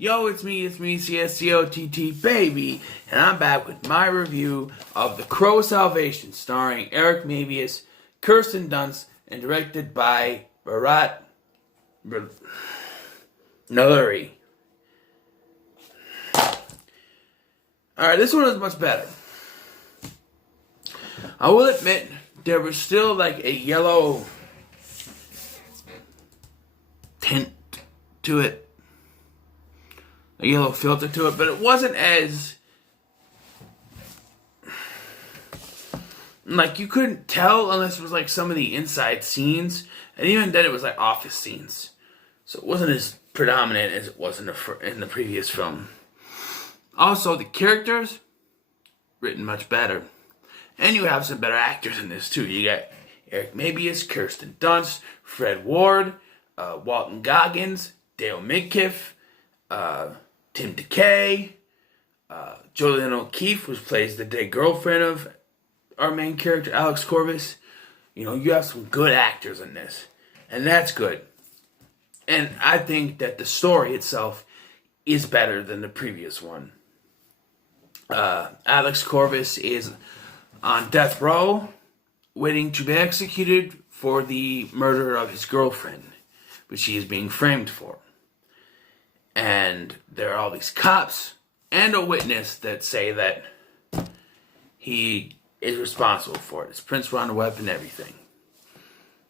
Yo, it's me, CSCOTT, baby, and I'm back with my review of The Crow Salvation, starring Eric Mabius, Kirsten Dunst, and directed by Bharat Nalluri. Alright, this one is much better. I will admit, there was still like a yellow tint to it. A yellow filter to it, but it wasn't as like you couldn't tell unless it was like some of the inside scenes, and even then it was like office scenes, so it wasn't as predominant as it was in the previous film. Also, the characters written much better, and you have some better actors in this too. You got Eric Mabius, Kirsten Dunst, Fred Ward, Walton Goggins, Dale Midkiff, Tim DeKay, Julianne O'Keefe, who plays the dead girlfriend of our main character, Alex Corvus. You know, you have some good actors in this, and that's good. And I think that the story itself is better than the previous one. Alex Corvus is on death row, waiting to be executed for the murder of his girlfriend, which he is being framed for. And there are all these cops and a witness that say that he is responsible for it. His prints were on the web and everything.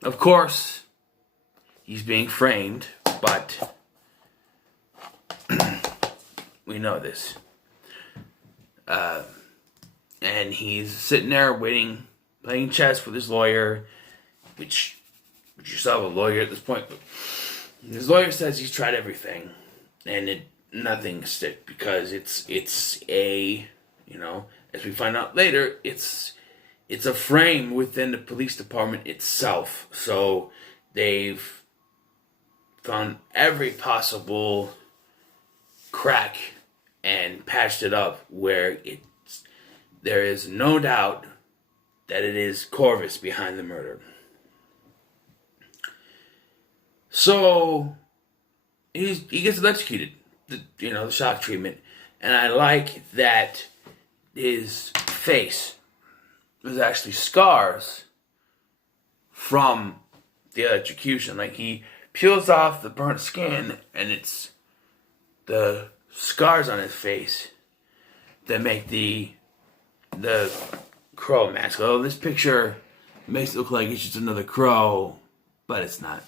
Of course, he's being framed, but we know this. And he's sitting there waiting, playing chess with his lawyer, which you saw a lawyer at this point. But his lawyer says he's tried everything. And nothing stick because it's a, you know, as we find out later, it's a frame within the police department itself. So they've found every possible crack and patched it up where there is no doubt that it is Corvus behind the murder. So he gets electrocuted, the shock treatment. And I like that his face was actually scars from the electrocution. Like, he peels off the burnt skin, and it's the scars on his face that make the crow mask. Although this picture makes it look like it's just another crow, but it's not.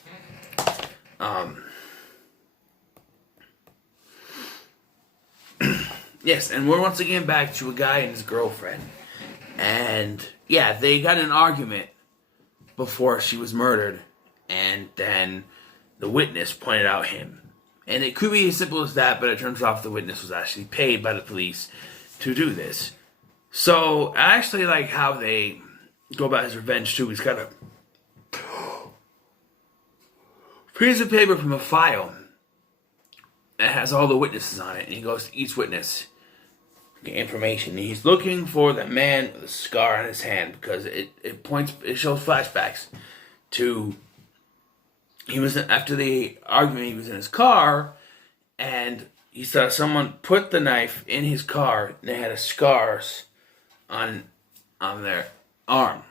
Yes, and we're once again back to a guy and his girlfriend. And, yeah, they got in an argument before she was murdered. And then the witness pointed out him. And it could be as simple as that, but it turns out the witness was actually paid by the police to do this. So, I actually like how they go about his revenge, too. He's got a piece of paper from a file that has all the witnesses on it. And he goes to each witness, information. He's looking for the man with a scar on his hand because it shows flashbacks to after the argument. He was in his car and he saw someone put the knife in his car and they had scars on their arm.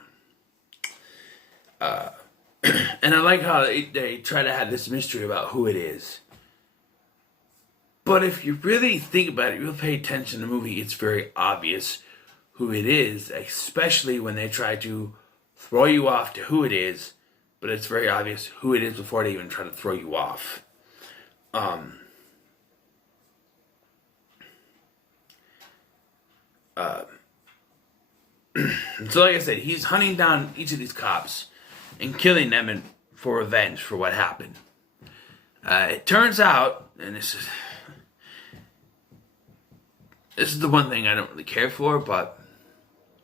And I like how they try to have this mystery about who it is. But if you really think about it, you really pay attention to the movie, it's very obvious who it is, especially when they try to throw you off to who it is, but it's very obvious who it is before they even try to throw you off. So like I said, he's hunting down each of these cops and killing them for revenge for what happened. It turns out, and this is the one thing I don't really care for, but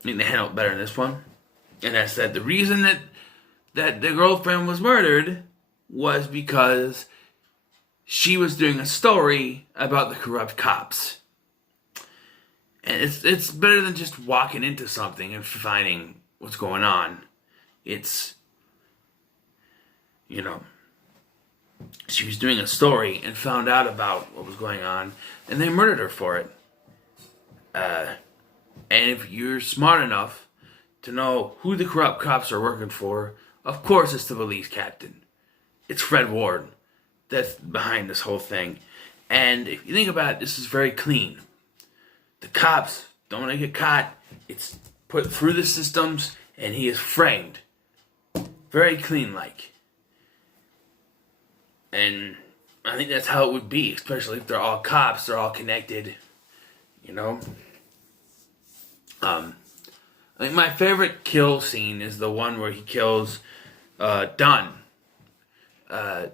I mean, they handled it better in this one. And that's that the reason that the girlfriend was murdered was because she was doing a story about the corrupt cops. And it's better than just walking into something and finding what's going on. It's, she was doing a story and found out about what was going on, and they murdered her for it. And if you're smart enough to know who the corrupt cops are working for, of course it's the police captain. It's Fred Ward that's behind this whole thing. And if you think about it, this is very clean. The cops don't want to get caught. It's put through the systems, and he is framed. Very clean-like. And I think that's how it would be, especially if they're all cops, they're all connected, you know? I think my favorite kill scene is the one where he kills Dunn. Not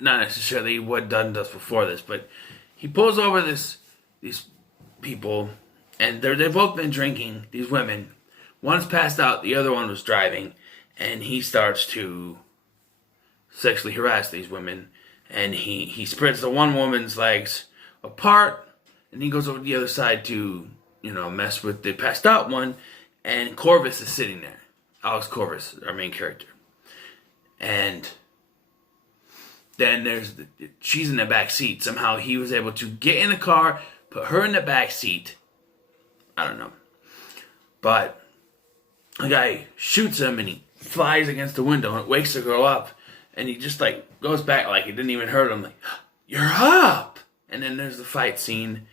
necessarily what Dunn does before this, but he pulls over these people, and they've both been drinking, these women. One's passed out, the other one was driving, and he starts to sexually harass these women, and he spreads the one woman's legs apart, and he goes over to the other side to, mess with the passed out one, and Corvus is sitting there. Alex Corvus, our main character. And then she's in the back seat. Somehow he was able to get in the car, put her in the back seat. I don't know. But the guy shoots him, and he flies against the window, and it wakes the girl up. And he just goes back like it didn't even hurt him. Like, you're up! And then there's the fight scene.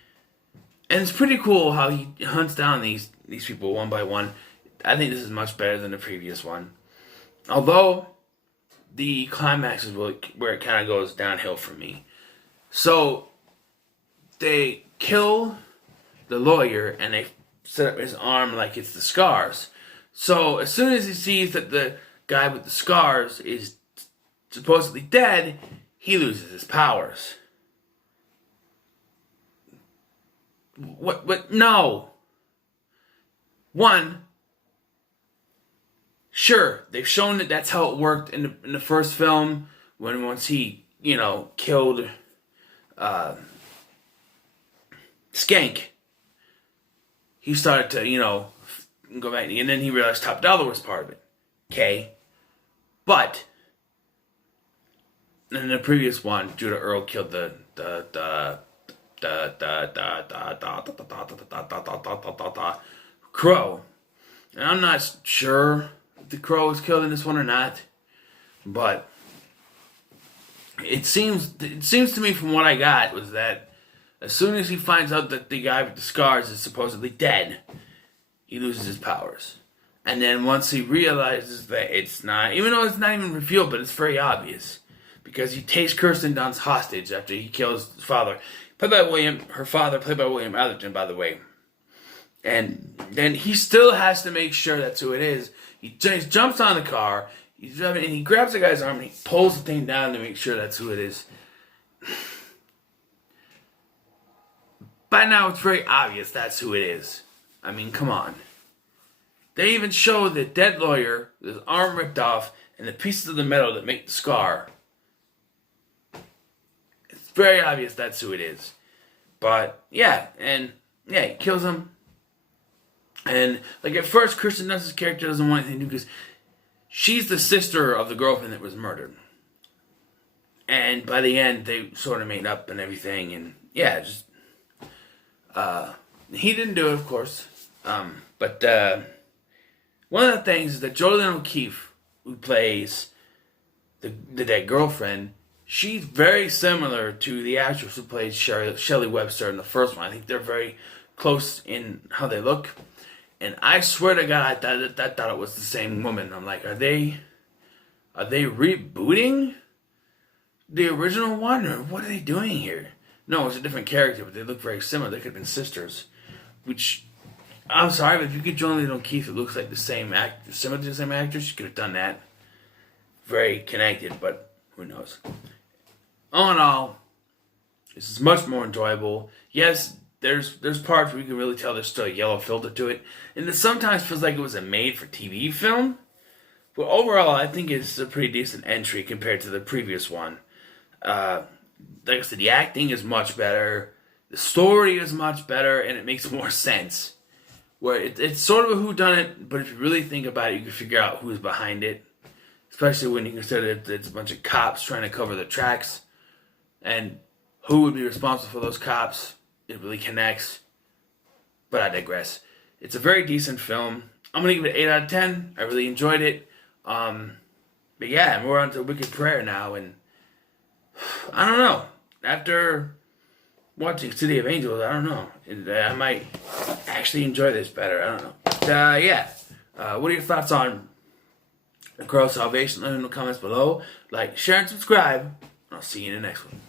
And it's pretty cool how he hunts down these people one by one. I think this is much better than the previous one. Although, the climax is where it kind of goes downhill for me. So, they kill the lawyer, and they set up his arm like it's the scars. So, as soon as he sees that the guy with the scars is supposedly dead, he loses his powers. What? No. One, sure, they've shown that that's how it worked in the first film, once he, killed Skank. He started to, go back, and then he realized Top Dollar was part of it. Okay? But in the previous one, Judah Earl killed the Crow. And I'm not sure if the Crow was killed in this one or not, but it seems to me from what I got was that as soon as he finds out that the guy with the scars is supposedly dead, he loses his powers. And then once he realizes that it's not, even though it's not even revealed, but it's very obvious, because he takes Kirsten Dunst hostage after he kills his father, her father played by William Atherton, by the way. And then he still has to make sure that's who it is. He jumps on the car, he's driving, and he grabs the guy's arm and he pulls the thing down to make sure that's who it is. By now, it's very obvious that's who it is. I mean, come on. They even show the dead lawyer with his arm ripped off and the pieces of the metal that make the scar. It's very obvious that's who it is. But, yeah, he kills him. And, at first, Kirsten Dunst's character doesn't want anything to do because she's the sister of the girlfriend that was murdered. And by the end, they sort of made up and everything. And, yeah, he didn't do it, of course. But one of the things is that Jolene O'Keefe, who plays the dead girlfriend, she's very similar to the actress who plays Shelley Webster in the first one. I think they're very close in how they look. And I swear to God, I thought it was the same woman. I'm like, are they rebooting the original one, or what are they doing here? No, it's a different character, but they look very similar. They could have been sisters. Which, I'm sorry, but if you get Jolene O'Keefe, it looks like the same actor, similar to the same actress, you could have done that. Very connected, but who knows. All in all, this is much more enjoyable. Yes, there's parts where you can really tell there's still a yellow filter to it, and it sometimes feels like it was a made-for-TV film. But overall, I think it's a pretty decent entry compared to the previous one. Like I said, the acting is much better, the story is much better, and it makes more sense. Where it's sort of a whodunit, but if you really think about it, you can figure out who's behind it. especially when you consider that it's a bunch of cops trying to cover the tracks, and who would be responsible for those cops. It really connects, but I digress. It's a very decent film. I'm gonna give it an 8 out of 10. I really enjoyed it. But yeah, we're on to Wicked Prayer now, and I don't know. After watching City of Angels, I don't know. I might actually enjoy this better. I don't know. But, yeah. What are your thoughts on The Crow Salvation? Let me know in the comments below. Like, share, and subscribe. I'll see you in the next one.